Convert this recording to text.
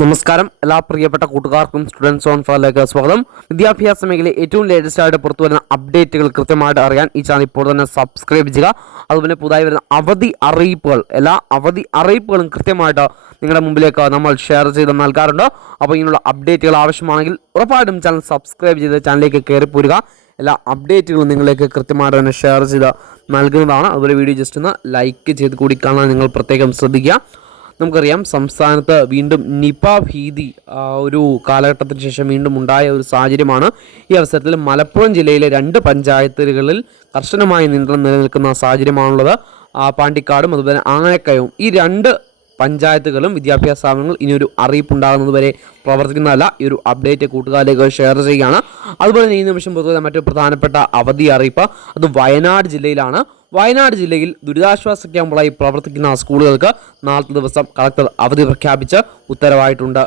നമസ്കാരം. എല്ലാ പ്രിയപ്പെട്ട കൂട്ടുകാർക്കും സ്റ്റുഡൻസ് ഓൺ ഫയറിലേക്ക് സ്വാഗതം. വിദ്യാഭ്യാസ മേഖലയിൽ ഏറ്റവും ലേറ്റസ്റ്റ് ആയിട്ട് പുറത്തു വരുന്ന അപ്ഡേറ്റുകൾ കൃത്യമായിട്ട് അറിയാൻ ഈ ചാനൽ ഇപ്പോൾ തന്നെ സബ്സ്ക്രൈബ് ചെയ്യുക. അതുപോലെ പുതുതായി വരുന്ന അവധി അറിയിപ്പുകൾ, എല്ലാ അവധി അറിയിപ്പുകളും കൃത്യമായിട്ട് നിങ്ങളുടെ മുമ്പിലേക്ക് നമ്മൾ ഷെയർ ചെയ്ത് നൽകാറുണ്ട്. അപ്പോൾ ഇങ്ങനെയുള്ള അപ്ഡേറ്റുകൾ ആവശ്യമാണെങ്കിൽ ഉറപ്പായിട്ടും ചാനൽ സബ്സ്ക്രൈബ് ചെയ്ത് ചാനലിലേക്ക് കയറി പോരുക. എല്ലാ അപ്ഡേറ്റുകളും നിങ്ങളിലേക്ക് കൃത്യമായിട്ട് തന്നെ ഷെയർ ചെയ്ത് നൽകുന്നതാണ്. അതുപോലെ വീഡിയോ ജസ്റ്റ് ഒന്ന് ലൈക്ക് ചെയ്ത് കൂടി കാണാൻ നിങ്ങൾ പ്രത്യേകം ശ്രദ്ധിക്കുക. നമുക്കറിയാം, സംസ്ഥാനത്ത് വീണ്ടും നിപ ഭീതി ഒരു കാലഘട്ടത്തിന് ശേഷം വീണ്ടും ഉണ്ടായ ഒരു സാഹചര്യമാണ്. ഈ അവസരത്തിൽ മലപ്പുറം ജില്ലയിലെ 2 പഞ്ചായത്തുകളിൽ കർശനമായ നിയന്ത്രണം നിലനിൽക്കുന്ന സാഹചര്യമാണുള്ളത്. പാണ്ടിക്കാടും അതുപോലെ ആനക്കയവും ഈ 2 പഞ്ചായത്തുകളും വിദ്യാഭ്യാസ സ്ഥാപനങ്ങൾ ഇനിയൊരു അറിയിപ്പുണ്ടാകുന്നത് വരെ പ്രവർത്തിക്കുന്നതല്ല. ഈ ഒരു അപ്ഡേറ്റ് കൂട്ടുകാരിലേക്ക് ഷെയർ ചെയ്യുകയാണ്. അതുപോലെ തന്നെ ഈ നിമിഷം പൊതുവെ മറ്റൊരു പ്രധാനപ്പെട്ട അവധി അറിയിപ്പ് അത് വയനാട് ജില്ലയിലാണ്. വയനാട് ജില്ലയിൽ ദുരിതാശ്വാസ ക്യാമ്പുകളായി പ്രവർത്തിക്കുന്ന സ്കൂളുകൾക്ക് നാളത്തെ ദിവസം കളക്ടർ അവധി പ്രഖ്യാപിച്ച് ഉത്തരവായിട്ടുണ്ട്.